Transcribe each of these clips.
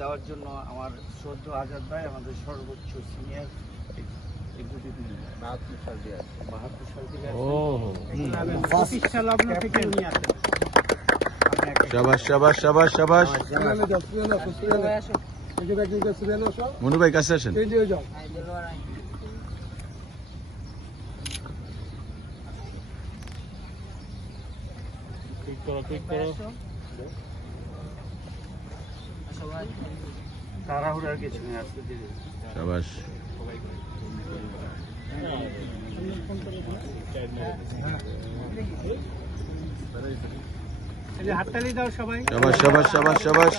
দেওয়ার জন্য আমার শ্রদ্ধা আজাদ ভাই আমাদের সর্বোচ্চ সিনিয়র এক্সিকিউটিভ ম্যানেজার 72 সাল থেকে প্রতিষ্ঠা লগ্ন থেকে উনি আছেন। শাবাশ শাবাশ শাবাশ শাবাশ। মনু ভাই কাছে আসেন। তাড়াহুড়ার কিছু নেই আজকে দিদি। শাবাশ হাততালি দাও সবাই। শাবাশ শাবাশ শাবাশ শাবাশ।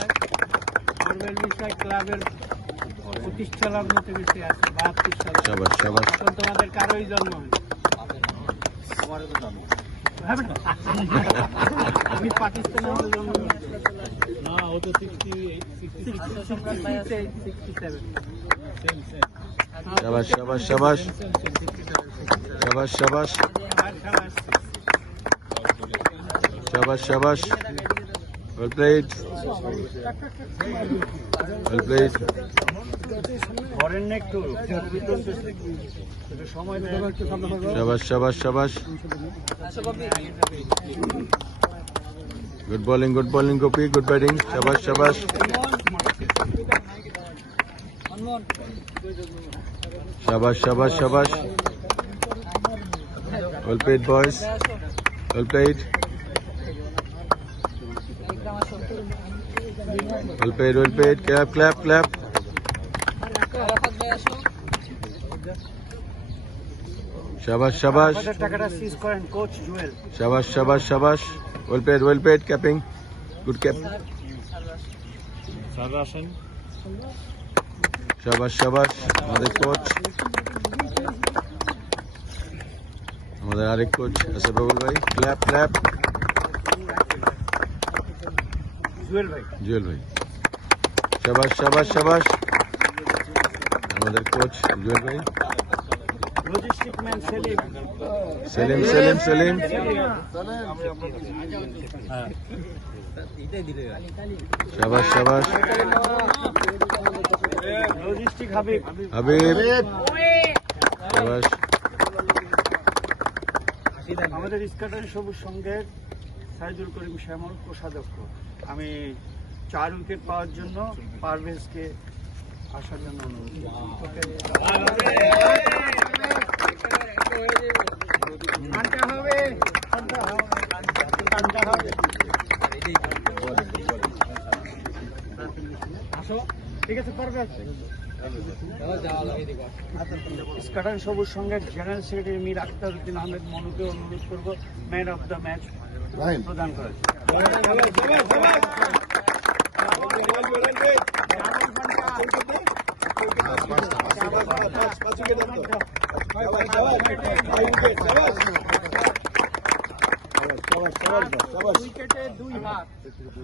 ক্লাবের প্রতিষ্ঠা লগ্ন থেকে সে আছে 72 সাল। শাবাশ শাবাশ। এখন তোমাদের কারোই জন্ম হয়নি। আমারও তো জন্ম আমি পাকিস্তানে জন্ম না, ও তো 67। শাবাশ শাবাশ শাবাশ শাবাশ শাবাশ শাবাশ শাবাশ। Well played. Well played. শাবাশ শাবাশ শাবাশ। Good bowling, Gopi. Good batting. Shabash, shabash. Shabash, shabash, shabash. Well played, boys. Well played. Well played, well played. Clap, clap, clap. Shabash, shabash. Shabash, shabash, shabash. Well played, capping. Good cap. Shabash, shabash. Another coach. Another Arik coach. Asad Babul bhai. Clap, clap. Jewel bhai. Shabash, shabash, shabash. Another coach. Jewel bhai. Logistic man Selim. Selim. Shabash, shabash. Logistic Habib. Shabash. আমাদের স্কাটার সবুজ সঙ্গের সাইদুল করিম শ্যামল কোষাধ্যক্ষ। আমি 4 wicket পাওয়ার জন্য পারভেজকে আসার জন্য অনুরোধ। ঠিক আছে পারভেজ। স্কাটার সবুজ সঙ্গের জেনারেল সেক্রেটারি মীর আখতারউদ্দিন আহমেদ মনুকে অনুরোধ করব ম্যান অফ দ্য ম্যাচ প্রদান করেছে। উইকেটে 2 হাত।